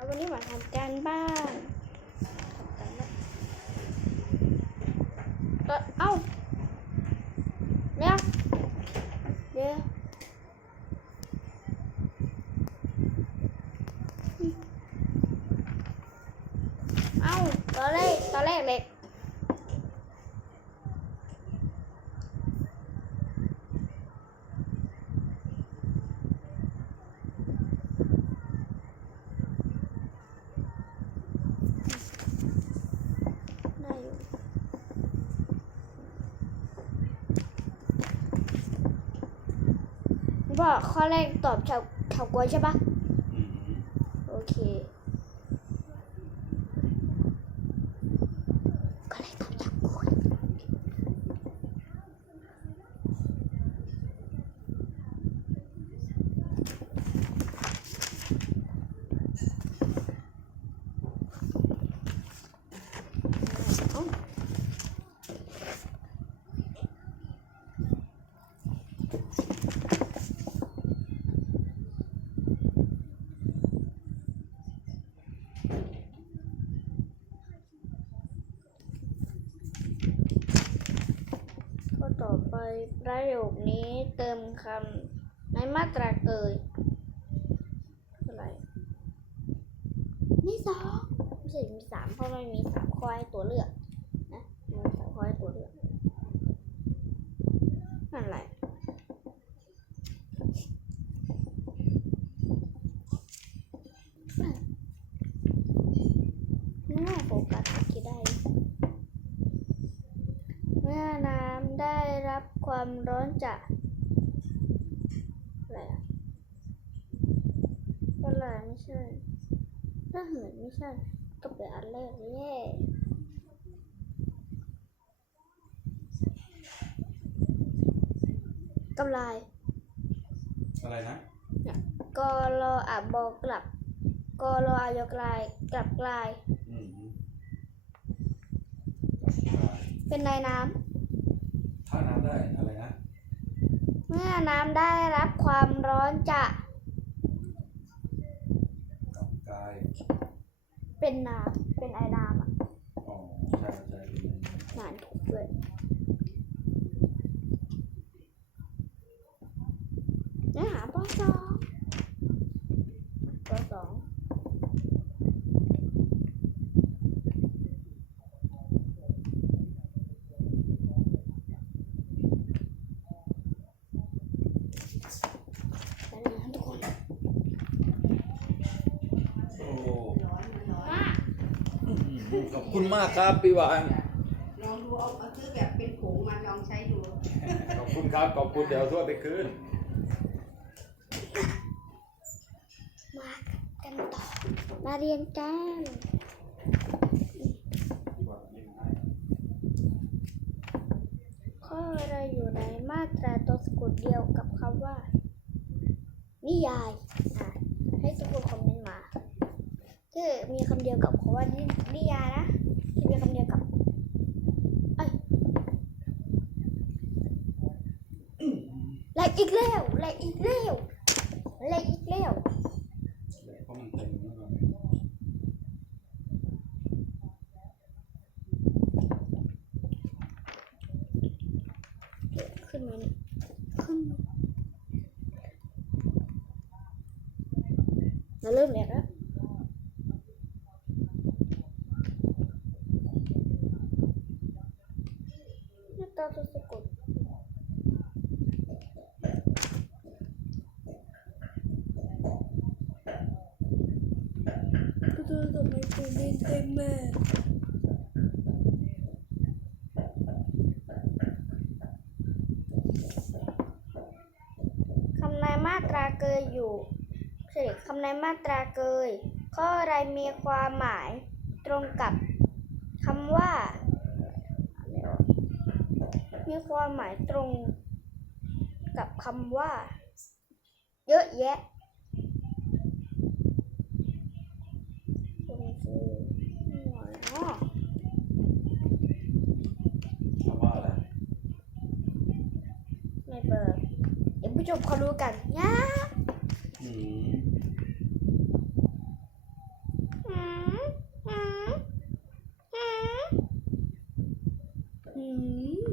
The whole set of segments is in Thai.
เอาวันนี้มาทำการบ้านทำการบ้านเอ่อเอ้าเดี๋ยวเดี๋ยวเอ้าตอนแรกตอนแรกเล็ก ว่าข้อแรกตอบชาวชาวกวยใช่ปะอืมโอเคข้อแรกตอบชาวกวยเอ้า ข้อ ยประโยคนี้เติมคำในมาตราเกยคืออะไรมีสองไม่ใช่มีสามเพราะไม่มีสามข้อให้ตัวเลือกนะมีสามข้อให้ตัวเลือกนั่นแหละน่าโฟกัสคิดได้ เมื่อน้ำได้รับ ความร้อนจากอะไรอะอะไรไม่ใช่ถ้าเหินไม่ใช่ ก็เป็นอันแรกแย่กำไรอะไรนะกอรออะบอกกลับกอรออายกลายกลับกลาย อืมเป็นในน้ถ้าน้ำได้อะไรนะำ เมื่อน้ำได้รับความร้อนจะกับกายเป็นน้ำเป็นไอน้ำอะอ๋อใช่ใช่นานถูกด้วยเนื้อหาปสองปสองไปเลยนะทุกคน โอ้ มา ขอบ คุณมากครับพี่หวาน ลองดูเอาเอาซื้อแบบเป็นผงมาลองใช้ดูขอบคุณครับ ขอบคุณเดี๋ยวทั่วไปคืน มากันต่อ มาเรียนกันพี่หวานยิ้มให้ข้ออะไรอยู่ในมาตราตัวสะกดเดียวกับคำว่า นิยายอะให้ทุกคนคอมเมนต์มาที่มีคำเดียวกับคำว่านินิยายนะ ที่มีคำเดียวกับเอ้ยแลกอีกแล้วแลกอีกแล้วแลกอีกแล้วเพราะมันเต็มแล้วก็เดี๋ยวขึ้นมานี่ขึ้นมาเราเริ่มแหลกแล้ว หน้าตาตัวสะกดตัวทำไมตัว เล่นเต็มแม่คำนายมาตราเกยอยู่เฉลยคำนายมาตราเกย ข้ออะไรมีความหมายตรงกับคำว่า มีความหมายตรงกับคำว่า เยอะแยะ จบเขารู้กันยะอืม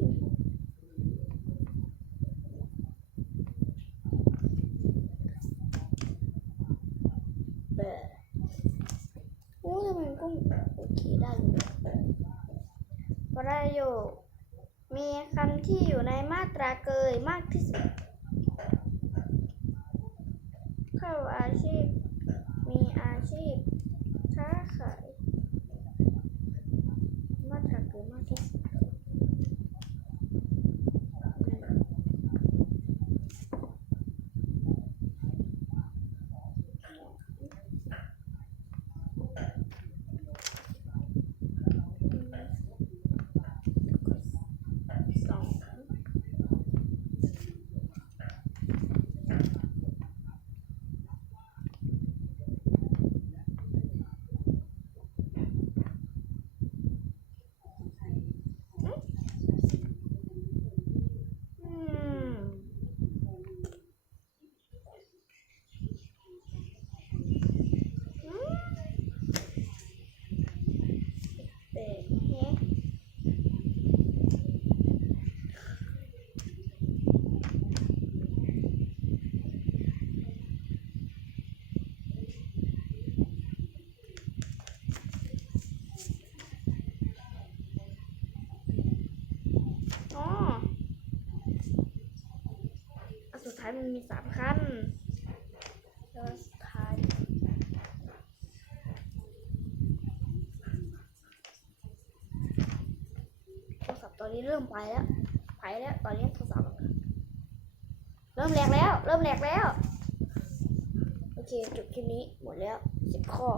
โอ้ทำไมกุ้งโอเคได้ประโยคมีคำที่อยู่ในมาตราเกยมากที่สุด เข้าอาชีพ มีอาชีพ ค้าขาย มาตราเกยมากที่สุดสอง อืมอืมเด็กแฮะอ๋อ อันสุดท้าย มันมีสามขั้นแล้วอันสุดท้ายโทรศัพท์ตอนนี้เริ่มไปแล้วไปแล้วตอนนี้โทรศัพท์เริ่มแหลกแล้ว เริ่มแหลกแล้ว โอเคจบคลิปนี้หมดแล้วสิบข้อ